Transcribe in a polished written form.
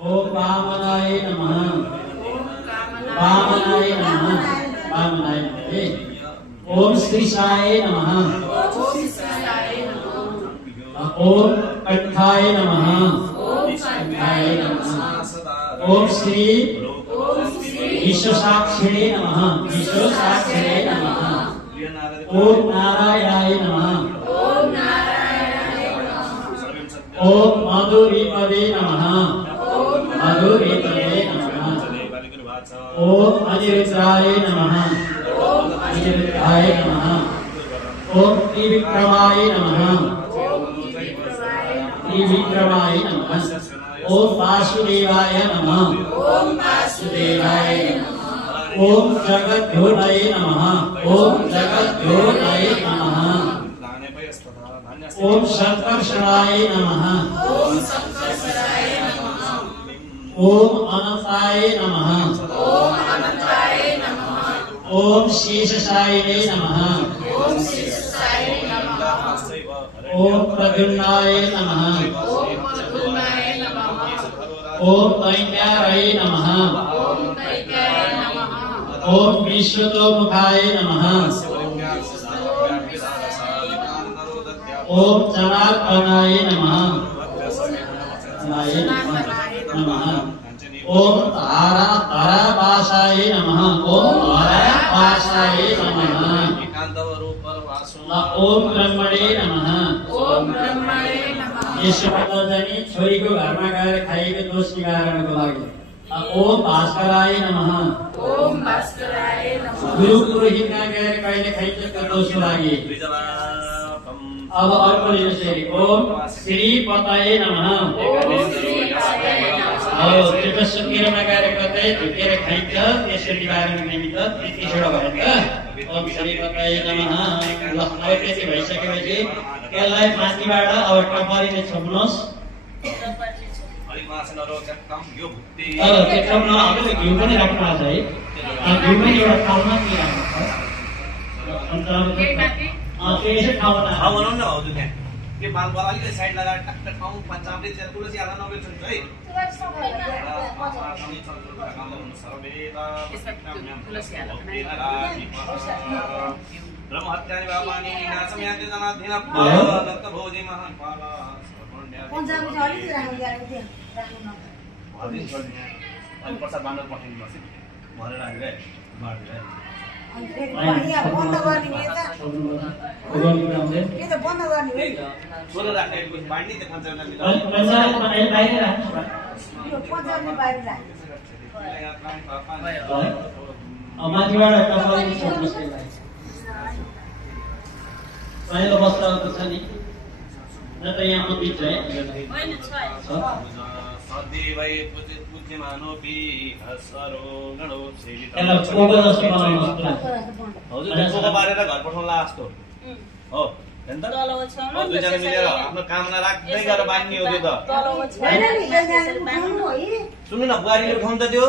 ओम वामनाय नमः वामनाय नमः वामनाय नमः ओम श्रीशाय नमः ओम कंठाय नमः कंठाय नमः ओम श्री विश्वसाक्षिणे नमः विश्वसाक्षिणे नमः ओम नारायणाय नमः ओम मधुरीपदे नमः मधुरीपदे नमः ओम अनिरुद्धाय नमः अनिरुद्धाय नमः ओम त्रिविक्रमाय नमः त्रिविक्रमाय नमः ओम वासुदेवाय नमः वासुदेवाय नमः ओम जगद्योतये नमः ओम जगद्योतये नमः ओम संकर्षणाय नमः ओम अनंताय नमः ओम शेषशायिने नमः ओम प्रद्युम्नाय नमः ओम दैत्याय नमः ओम विश्वतोमुखाय नमः ओम जनार्दनाय नमः नमः ओम तारापाशाय नमः ओम तारापाशाय नमः ओम ब्रह्मणे नमः यसो पतञ्जलि छोरीको घरमा गएर खाएको दोष निवारणको लागि ओम भास्कराय नमः गुरु पुरोहितमा गएर कहिले खाइएको दोषको लागि अब अर्को लिनुहोस् ओम श्रीपतये नमः त्यो त सुत्केरमा गएर कतै झुकेर खाइन्छ त्यसको निवारणको निमित्त त्यसबाट भयो त ओम श्रीपतये नमः ल अब त्यति भइसकेपछि यसलाई माथिबाट अब टपरीले छोप्नुहोस् अब त्यो छोप्न अब घिउ पनि राख्नु भएको छ है घिउ पनि एउटा ठाउँमा राख्नु छ त्यसै ठाउँमा बनाउनु न हजुर त्यहाँ के बालबाल अलिकति साइड लगाएर टक्क ठाउँ पञ्चामृत चाहिँ तुलसी हाल्न नबिर्सन्छ है ब्रह्महत्यानि पापानि नाशं यान्ति जनार्दन दत्तभोजी महापाला पञ्चामृत अलिकति राख्नु राख्नु न अनि प्रसाद बाँडेर पठाइदिनुहोस् है भनेर राखेर बाँडेर बन्द गर्ने सोलो राखेको बाँड्ने त्यो पञ्चामृत पहिलो वस्त्रको छ नि न त यहाँ बिच है सदैवै पूज्यमानोपि हसरो गणो सेवित यसलाई कोको जस्तो बनाउनुहोस् पुरा हजुर त्यसको बारेर घर पठाउला जस्तो हो हैन त दुईजना मिलेर आफ्नो कामना राख्दै गरेर बाँड्ने हो त्यो त सुन्नु न बुहारीले उठाउनु त त्यो